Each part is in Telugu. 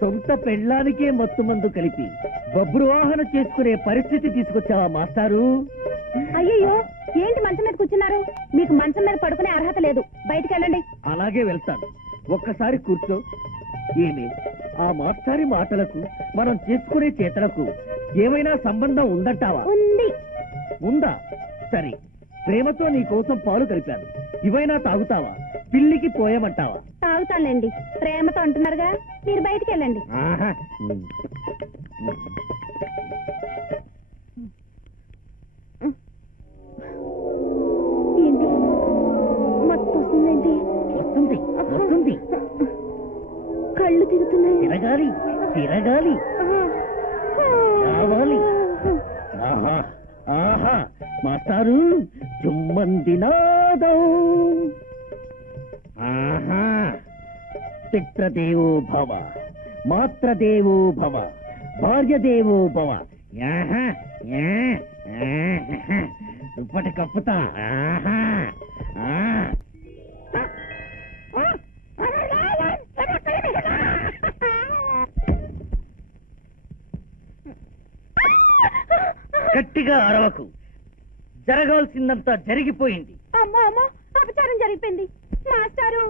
సొంత పెళ్ళానికే మత్తు మందు కలిపి బబ్రువాహన చేసుకునే పరిస్థితి తీసుకొచ్చావా మాస్టారు? అయ్యయ్యో, ఏంటి మంచం మీద కూర్చున్నారు? మీకు మంచం మీద పడుకునే అర్హత లేదు, బయటికి వెళ్ళండి. అలాగే వెళ్తాను, ఒక్కసారి కూర్చో. ఏమి ఆ మాస్టారి మాటలకు మనం చేసుకునే చేతలకు ఏమైనా సంబంధం ఉందంటావా? ఉంది. ఉందా? సరే, ప్రేమతో నీ కోసం పాలు కలిపాను, ఇవైనా తాగుతావా? పిల్లికి పోయమంటావా? తాగుతానులేండి, ప్రేమతో అంటున్నారుగా, మీరు బయటికి వెళ్ళండి. ఏంటి మత్తు వస్తుందేంటి? వస్తుంది వస్తుంది, కళ్ళు తిరుగుతున్నాయి. తిరగాలి తిరగాలి, రావాలి. ఆహా ఆహా, మాస్టారు జుమ్మంది నాదం. ఆహా, పిత్రదేవో భవ, మాత్రదేవో భవ, భార్యదేవో భవ. దుప్పటి కప్పుతా. గట్టిగా అరవకు, జరగాల్సిందంతా జరిగిపోయింది. అమ్మో అమ్మో, అపచారం జరిగిపోయింది. మాస్టారు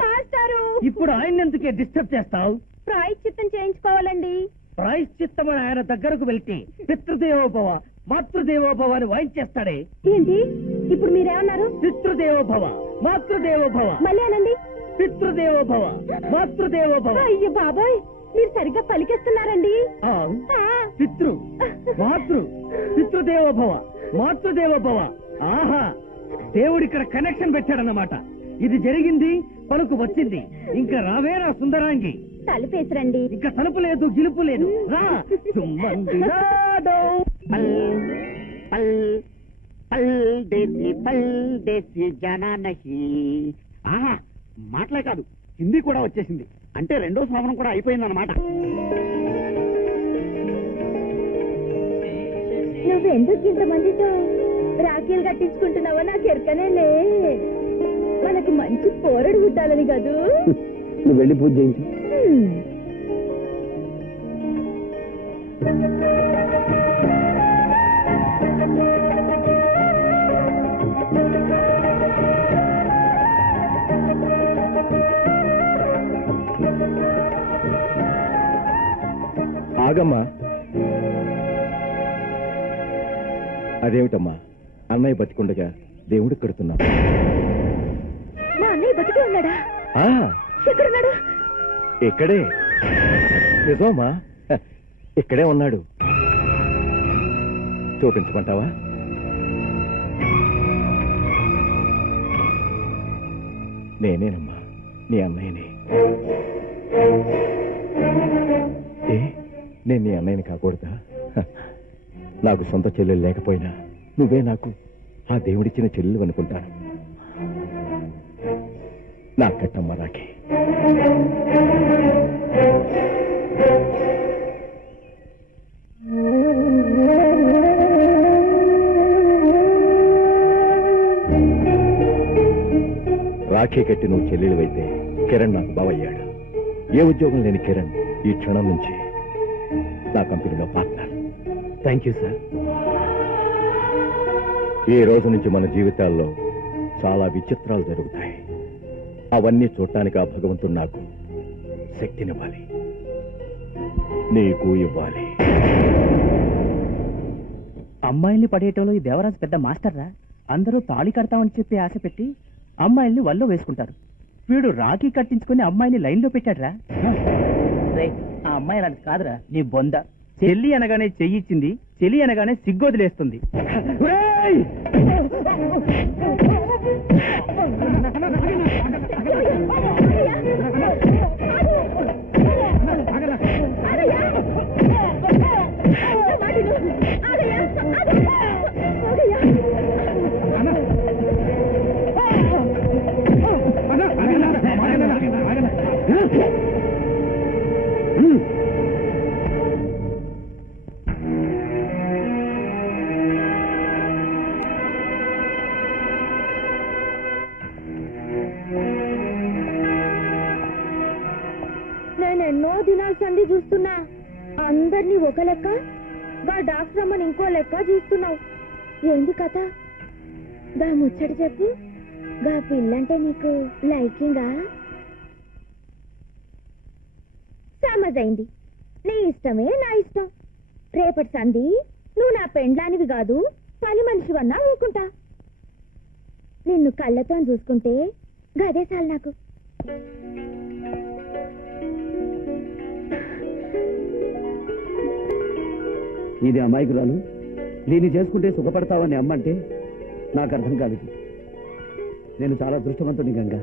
మాస్టారు, ఇప్పుడు ఆయన ఎందుకే డిస్టర్బ్ చేస్తావు? ప్రాయశ్చిత్తం చేయించుకోవాలండి. ప్రాయశ్చిత్తమని ఆయన దగ్గరకు వెళ్తే పితృదేవోభవ మాతృదేవోభవ అని వాయించేస్తాడే. ఏంటి ఇప్పుడు మీరేమన్నారు? పితృదేవోభవ మాతృదేవోభవ. మళ్ళీ అనండి. పితృదేవోభవ మాతృదేవోభవ. అయ్యో బాబాయ్, మీరు సరిగ్గా పలికేస్తున్నారండి. పితృ మాతృ పితృదేవోభవ మాతృదేవోభవ. ఆహా, దేవుడు ఇక్కడ కనెక్షన్ పెట్టాడన్నమాట. ఇది జరిగింది, పలుకు వచ్చింది. ఇంకా రావేరా సుందరాంగి? తలుపేసిరండి. ఇంకా తలుపు లేదు, గిలుపు లేదు. రా చుమ్మంది నాదం. పల్ పల్ పల్ దేశీ జనా నహి. ఆహా, మాటలే కాదు, హిందీ కూడా వచ్చేసింది. అంటే రెండో శ్రావణం కూడా అయిపోయిందన్నమాట. నువ్వెందుకు ఇంతమందితో రాఖీలు కట్టించుకుంటున్నావో నాకు ఎరకనేలే. మనకు మంచి పోరడు పుట్టాలని కాదు. నువ్వు వెళ్ళి పూజ చేయించు. ఆగమ్మా. అదేమిటమ్మా, అన్నయ్య బతికుండగా దేవుడికి కడుతున్నా. మా అన్నయ్య బతికే ఉన్నాడా? ఎక్కడున్నాడు? ఇక్కడే. నిజమా? ఇక్కడే ఉన్నాడు. చూపించమంటావా? నేనేనమ్మా, నీ అన్నయ్యని. నేను నీ అన్నయ్యని కాకూడదా? నాకు సొంత చెల్లెలు లేకపోయినా నువ్వే నాకు ఆ దేవుడిచ్చిన చెల్లెలు అనుకుంటాను. నా కట్టమ్మ రాఖీ. రాఖీ కట్టి నువ్వు చెల్లెలువైతే కిరణ్ నాకు బావయ్యాడు. ఏ ఉద్యోగం లేని కిరణ్ ఈ క్షణం నుంచి నా కంపెనీలో పార్ట్నర్. Thank you sir. ఈ రోజు నుంచి మన జీవితాల్లో చాలా విచిత్రాలు జరుగుతాయి. అవన్నీ చూడటానికి ఆ భగవంతుడు నాకు శక్తినివ్వాలి, నీకు ఇవ్వాలి. అమ్మాయిల్ని పడేయటంలో ఈ దేవరాజు పెద్ద మాస్టర్ రా. అందరూ తాళి కడతామని చెప్పి ఆశ పెట్టి అమ్మాయిల్ని వల్లో వేసుకుంటారు. వీడు రాఖీ కట్టించుకుని అమ్మాయిని లైన్లో పెట్టాడ్రా. ఆ అమ్మాయి అలాంటి కాదురా, నీ బొంద. చెల్లి అనగానే చెయ్యిచ్చింది, చెల్లి అనగానే సిగ్గొదిలేస్తుంది. ఎన్నో దినాల సంధి చూస్తున్నా అందరినీ ఒక లెక్క గా డాక్టర్ అమ్మని ఇంకో లెక్క చూస్తున్నావు. ఏంది కథ? గా ముచ్చట చెప్పు. గా పిల్లంటే నీకు లైకింగా? సమజైంది. నీ ఇష్టమే నా ఇష్టం. రేపటి సంధి నువ్వు నా పెండ్లానివి కాదు, పని మనిషివన్నా ఊరుకుంటా. నిన్ను కళ్ళతో చూసుకుంటే గదే చాలు నాకు. ఇది అమాయకురాలు, దీన్ని చేసుకుంటే సుఖపడతావని అమ్మంటే నాకు అర్థం కాలేదు. నేను చాలా దృష్టవంతుని గంగా.